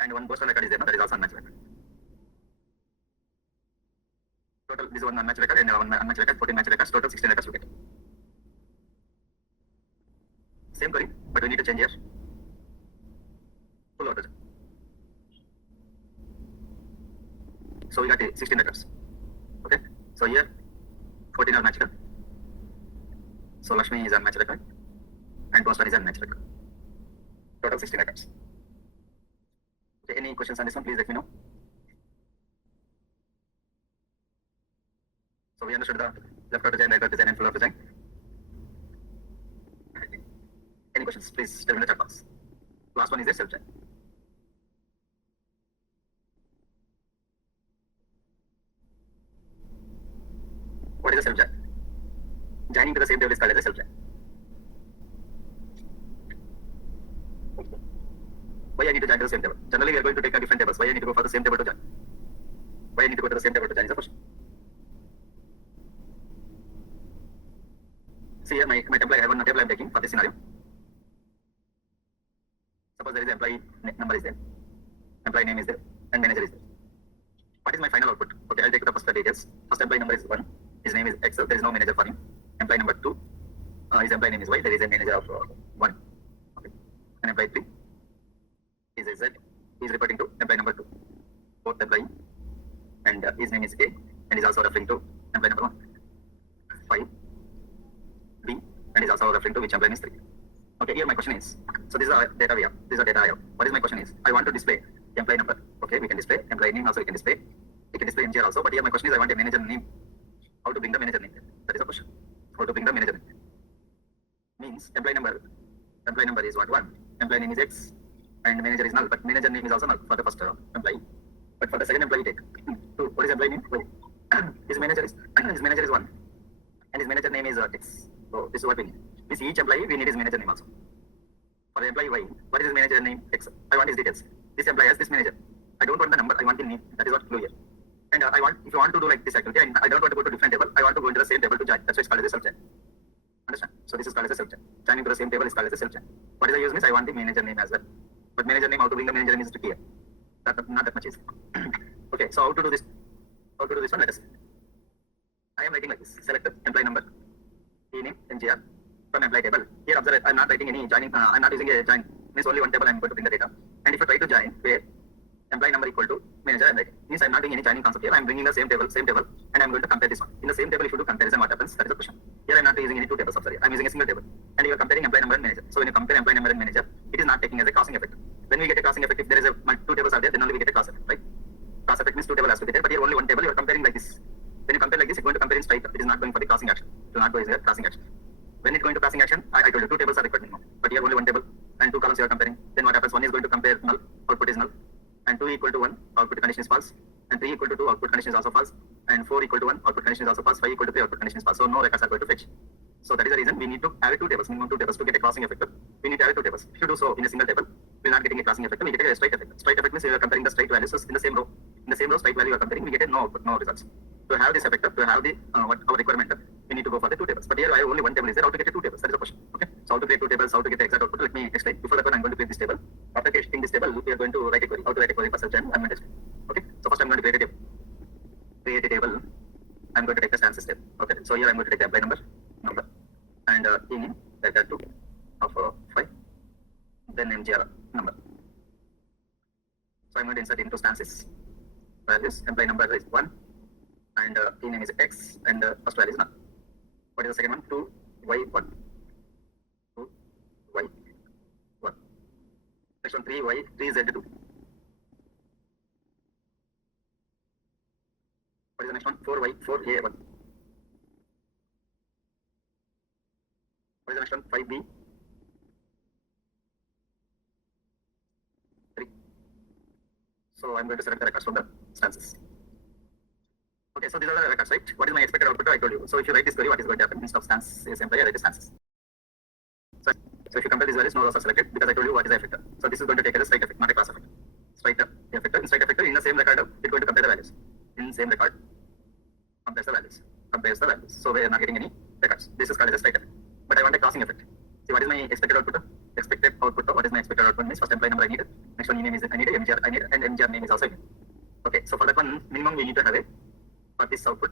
And one postal record is there. No? That is also unmatched record. Total, this is one unmatched record and one unmatched record. 14 matched records. Total 16 records we get. Same query, but we need to change here. Full order. So we got 16 records. Okay. So here 14 are matched. So Lakshmi is unmatched record and Boston is unmatched record. Total 16 records. Okay, any questions on this one? Please let me know. So we understood the left order design, right order design, and full order design. Any questions? Please tell me in the chat box. Last one is a self check. What is a self check? Joining to the same table is called as a self check. Why I need to join to the same table? Generally, we are going to take a different tables. Why I need to go for the same table to join? Why I need to go to the same table to join is the question. See here, my table, I have one table I am taking for this scenario. Suppose there is employee number is there, employee name is there, and manager is there. What is my final output? Okay, I'll take the first details. First employee number is 1. His name is X. There is no manager for him. Employee number 2. His employee name is Y. There is a manager of 1. Okay. And employee 3 is a Z. He is reporting to employee number 2. Fourth employee, and his name is A, and is also referring to employee number 1. 5 B, and is also referring to which employee name is 3. Okay, here my question is, so this is our data we have. This is our data I have. What is my question is, I want to display employee number. Okay, we can display employee name also. We can display MGR also. But here my question is, I want a manager name. How to bring the manager name? That is the question. How to bring the manager name? Means employee number is what? 1. Employee name is X, and manager is null. But manager name is also null for the first employee. But for the second employee, take 2. What is employee name? Y. His manager is 1, and his manager name is X. So this is what we need. With each employee, we need his manager name also. For the employee Y, what is his manager name? X. I want his details. This employee has this manager. I don't want the number. I want the name. That is what clue here. And I want, if you want to do like this activity, and I don't want to go to different table. I want to go into the same table to join. That's why it's called as a self check. Understand? So this is called as a self check. Joining to the same table is called as a self check. What is the use means? I want the manager name as well. But manager name, how to bring the manager name is tricky here. Not that much easy. Okay. So how to do this? How to do this one? Let us see. I am writing like this. Select the employee number, name, MGR from employee table. Here observe, I am not writing any joining. I am not using a join. Means only one table I am going to bring the data. And if I try to join where employee number equal to manager, I'm writing. Means I am not doing any joining concept here. I am bringing the same table, and I am going to compare this one. In the same table, if you do comparison, what happens? That is the question. Here I am not using any two tables. Sorry, I am using a single table. And you are comparing employee number and manager. So when you compare employee number and manager, it is not taking as a crossing effect. When we get a crossing effect, if there is a two tables are there, then only we get a cross effect, right? Cross effect means two tables has to be there, but here only one table. You are comparing like this. When you compare like this, it's going to compare in straight. It is not going for the crossing action. It will not go as a crossing action. When it's going to crossing action, I told you two tables are required minimum. But here only one table and two columns you are comparing. Then what happens? One is going to compare null, output is null, and 2 equal to 1, output condition is false, and 3 equal to 2, output condition is also false, and 4 equal to 1, output condition is also false, 5 equal to 3, output condition is false. So no records are going to fetch. So that is the reason we need to have two tables, minimum two tables to get a crossing effect. We need to have two tables. If you do so in a single table, we are not getting a crossing effect. We get a straight effect. Straight effect means we are comparing the straight values in the same row. In the same row, straight value you are comparing, we get a no output, no results. To have this effect, to have the what our requirement, we need to go for the two tables. But here I have only one table is there. How to get a two tables? That is the question. Okay. So how to create two tables? How to get the exact output? Let me explain. Before that one, I'm going to create this table. After creating this table, we are going to write a query. How to write a query for search and I'm going to explain. Okay. So first I'm going to create a table. Create a table. I'm going to take the stances table. Okay. So here I'm going to take the employee number, and in data 2 of 5. Then MGR number. So I'm going to insert into stances values. Employee number is 1, and name is X, and first value is none. What is the second one? 2Y1. 2Y1. Next one 3Y, 3Z2. What is the next one? 4Y, 4A1. What is the next one? 5B. 3. So I'm going to select the records from the stances. Okay, so these are the records, right? What is my expected output? I told you. So if you write this query, what is going to happen? Instead of stance is employee, I write stances. So if you compare these values, no rows are selected because I told you what is the effector. So this is going to take as a strike effect, not a class effect. Strike effector, in strike effector, in the same record, it's going to compare the values. In same record, compares the values. So we are not getting any records. This is called as a strike effect. But I want a crossing effect. See, what is my expected output? Expected output. What is my expected output means first employee number I need. Next one name is I need, MGR I need, and MGR name is also I need. Okay, so for that one, minimum we need to have a, for this output,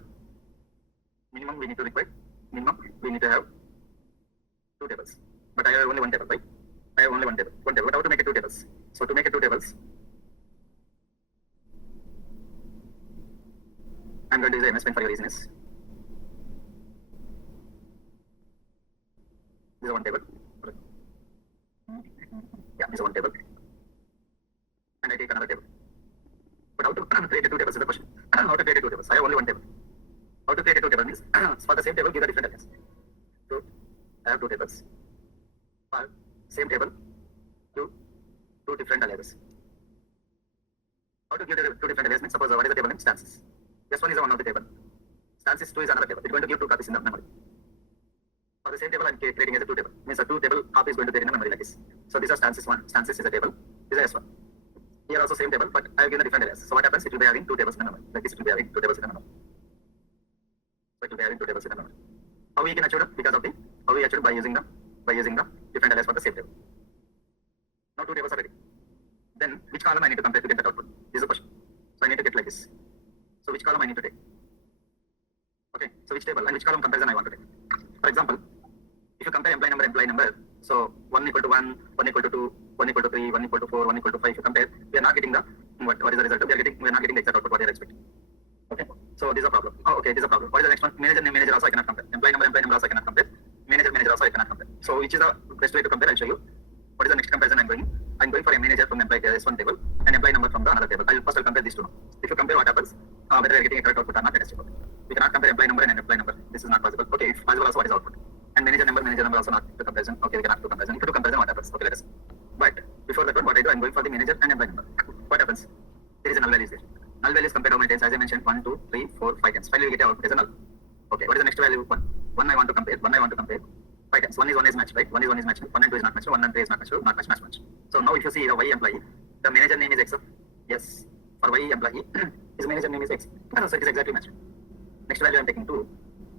minimum we need to have two tables. But I have only one table, right? I have only one table. But how to make it two tables? So to make it two tables, I'm going to use the MS Pen for your easiness. This is one table. Yeah, this is one table. And I take another table. But how to create two tables is the question. How to create two tables? I have only one table. How to create two tables means for the same table give a different alias. So I have two tables. For same table, two different aliases. How to give the two different aliases means suppose what is the table name? Stances. This one is one of the table. Stances 2 is another table. It's going to give two copies in the memory. For the same table, I'm creating as a two table. Means a two table copy is going to be in the memory like this. So these are stances 1. Stances is a table. This is S1. Here also same table, but I have given a different alias. So what happens? It will be having two tables in the memory. Like this, it will be having two tables in the memory. So it will be having two tables in the memory. How we can achieve it? Because of the how we achieve by using the different alias for the same table. Now two tables are ready. Then which column I need to compare to get that output? This is the question. So I need to get like this. So which column I need to take? Okay. So which table and which column comparison I want to take? For example, if you compare employee number, so 1 equal to 1, 1 equal to 2, 1 equal to 3, 1 equal to 4, 1 equal to 5, if you compare, we are not getting the, what is the result? We are not getting the exact output what they are expecting. Okay, so this is a problem. Oh, okay, this is a problem. What is the next one? Manager name, manager also I cannot compare. Employee number also I cannot compare. Manager also I cannot compare. So which is the best way to compare? I'll show you. What is the next comparison I'm going? I'm going for a manager from employee S1 table and employee number from the another table. I'll compare these two now. If you compare what happens, whether we are getting a correct output or not, let us check. We cannot compare employee number and employee number. This is not possible. Okay, if possible also what is output? And manager number also not to comparison. Okay, we cannot do comparison. If you do comparison, what happens? Okay, let us. But before that one, what I do, I'm going for the manager and employee number. What happens? There is a null value there. Null value is compared how many times? As I mentioned, 1, 2, 3, 4, 5 times. Finally, we get a output as a null. Okay, what is the next value? 1. 1 I want to compare. 5 times. 1 is matched, right? 1 is matched. 1 and 2 is not matched. 1 and 3 is not matched. So now if you see the Y employee, the manager name is X. Yes. For Y employee, his manager name is X. So it is exactly matched. Next value I'm taking 2.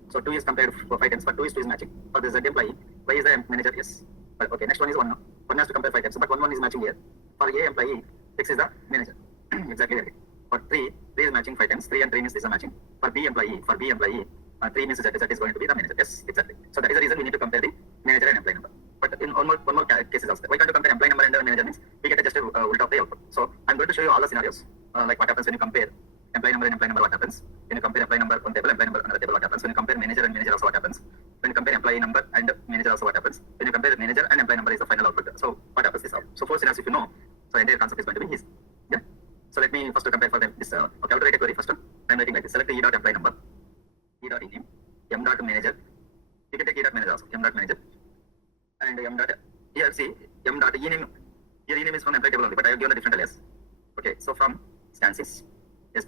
So 2 is compared for 5 times, but 2 is matching. For the Z employee, Y is the manager, yes. But okay, next one is 1 now. 1 has to compare 5 times, but 1 is matching here. For A employee, X is the manager. Exactly right. For 3 is matching 5 times. 3 and 3 means this is matching. For B employee, 3 means Z is going to be the manager. Yes, exactly. So that is the reason we need to compare the manager and employee number. But in one more cases also. Why can't you compare employee number and manager means we get just a ulta of the output. So I'm going to show you all the scenarios. Like what happens when you compare employee number and employee number, what happens? When you compare employee number one table, employee number another table, what happens? When you compare manager and manager also, what happens? When you compare employee number and manager also, what happens? When you compare manager and employee number is the final output. So what happens is out. So 4 scenarios if you know. So entire concept is going to be easy. Yeah. So let me first compare for them this. Okay, how to write a query first? I'm writing like this. Select the e.employee number, e.ename, m.manager. You can take e.manager also, m.manager, and m. Here see m.ename. Here ename is from employee table only, but I have given a different alias. Okay, so from stances, yes,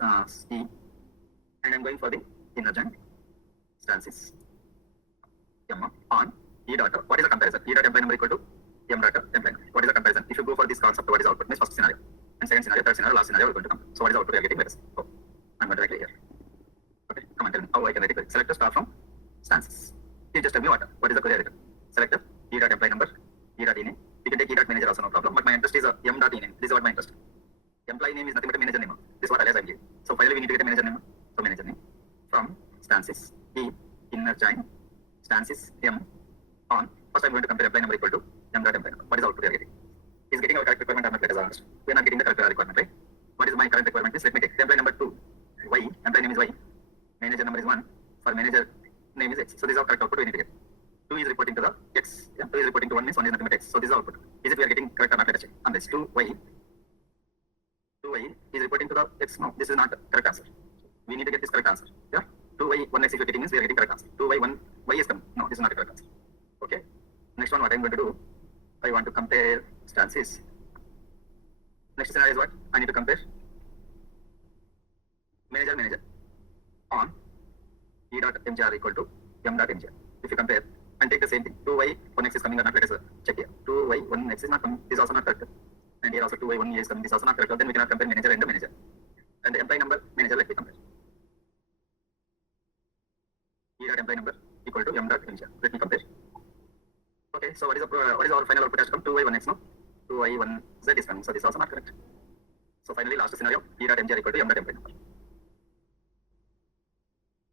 E, and I'm going for the inner join stances. M on e dot. What is the comparison? E dot employee number equal to m dot employee number. What is the comparison? If you go for this concept, what is output? Means first scenario, and second scenario, third scenario, last scenario we're going to come. So what is the output we are getting? Let us. Oh, I'm going to write it here. Okay, come on, tell me how I can write it. Select a star from stances. You just tell me what is the query written. Select e dot employee number, e dot ename. You can take e dot manager also, no problem. But my interest is m dot ename. This is what my interest. Employee name is nothing but a manager name. This is what alias I'm giving. So finally we need to get a manager name. So manager name from stances E inner join stances M on. First I'm going to compare employee number equal to m dot employee number. What is the output we are getting? Is getting our correct requirement or not? Let us understand. We are not getting the correct requirement, right? What is my current requirement? Is let me take the employee number 2 Y. Employee name is Y. Manager number is 1. For manager name is X. So this is our correct output we need to get. 2 is reporting to the X. Yeah? 2 is reporting to 1 means 1 is nothing but X. So this is output. Is it we are getting correct or not? Let us check. On this 2Y is reporting to the X. No, this is not the correct answer. We need to get this correct answer. Yeah? 2Y 1X if you are getting means we are getting correct answer. 2Y 1Y is coming. No, this is not the correct answer. Okay. Next one, what I'm going to do, I want to compare stances. Next scenario is what? I need to compare manager. on E dot mgr equal to m dot mgr. If you compare and take the same thing, 2y 1x is coming or not, let us check here. 2y 1x is not coming, is also not correct. And here also 2y 1 is coming, is also not correct. Then we cannot compare manager and the manager. And the employee number, manager, let me compare. E dot employee number equal to m dot mgr. Let me compare. Okay, so what is our final output has to come? 2y 1x, no? 2y 1z is coming, so this is also not correct. So finally, last scenario, E dot mgr equal to m dot employee number.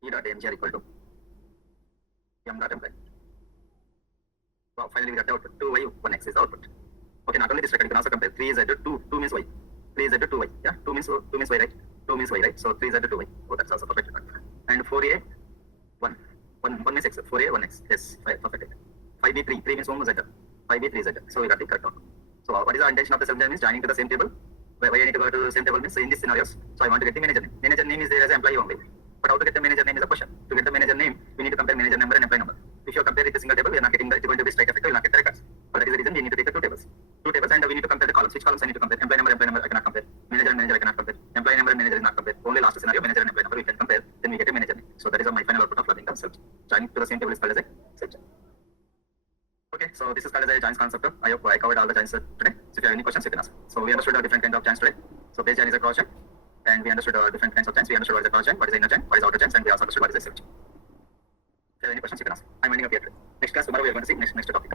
E dot mgr equal to m dot employee. So finally, we got the output. 2y 1x is the output. Okay, not only this record, you can also compare 3z to 2 means y. 3z to 2y. Yeah, 2 means y, right? 2 means y, right? So 3z to 2y. Oh, that's also perfect. And 4a 1 means x. 4a 1x. Yes, perfect. 5b 3 means 1 z. 5b 3z. So we got the correct output. So what is the intention of the subject is joining to the same table. Why I need to go to the same table means in these scenarios. So I want to get the manager name. Manager name is there as employee only. But how to get the manager name is a question. To get the manager name, we need to compare manager number and employee number. If you compare it to single table, we are not getting it's going to be strike effect. We will not get the records. But that is the reason we need to take the two tables, and we need to compare the columns. Which columns I need to compare? Employee number, I cannot compare. Manager and manager, I cannot compare. Employee number and manager is not compare. Only last scenario, manager and employee number we can compare. Then we get a manager name. So that is my final output of loving concept. Joining to the same table is called as a search. Okay, so this is called as a joins concept. I hope I covered all the joins today. So if you have any questions, you can ask. So we understood different kinds of joins today. So base join is a cross join, and we understood different kinds of joins. We understood what is a cross join, what is inner join, what is outer joins, and we also understood what is a self join. If you have any questions, you can ask. I'm winding up here today. Next class tomorrow we are going to see next topic.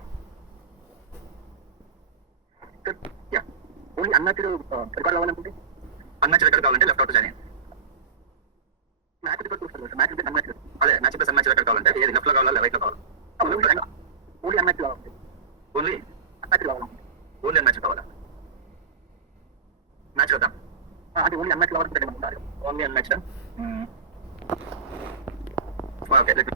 Good. Yeah. Only unmatched record కావాలనుకుంటే unmatched record కావాలంటే left out join చేయండి. Matched record చూస్తారు. Matched with unmatched. అదే matched plus unmatched record కావాలంటే ఏది left లో కావాలా right లో కావాలా? Only unmatched కావాలి. Only unmatched కావాలా? Only unmatched కావాలా? Match వద్దాం. అంటే only unmatched కావాలంటే only unmatched. Okay, let me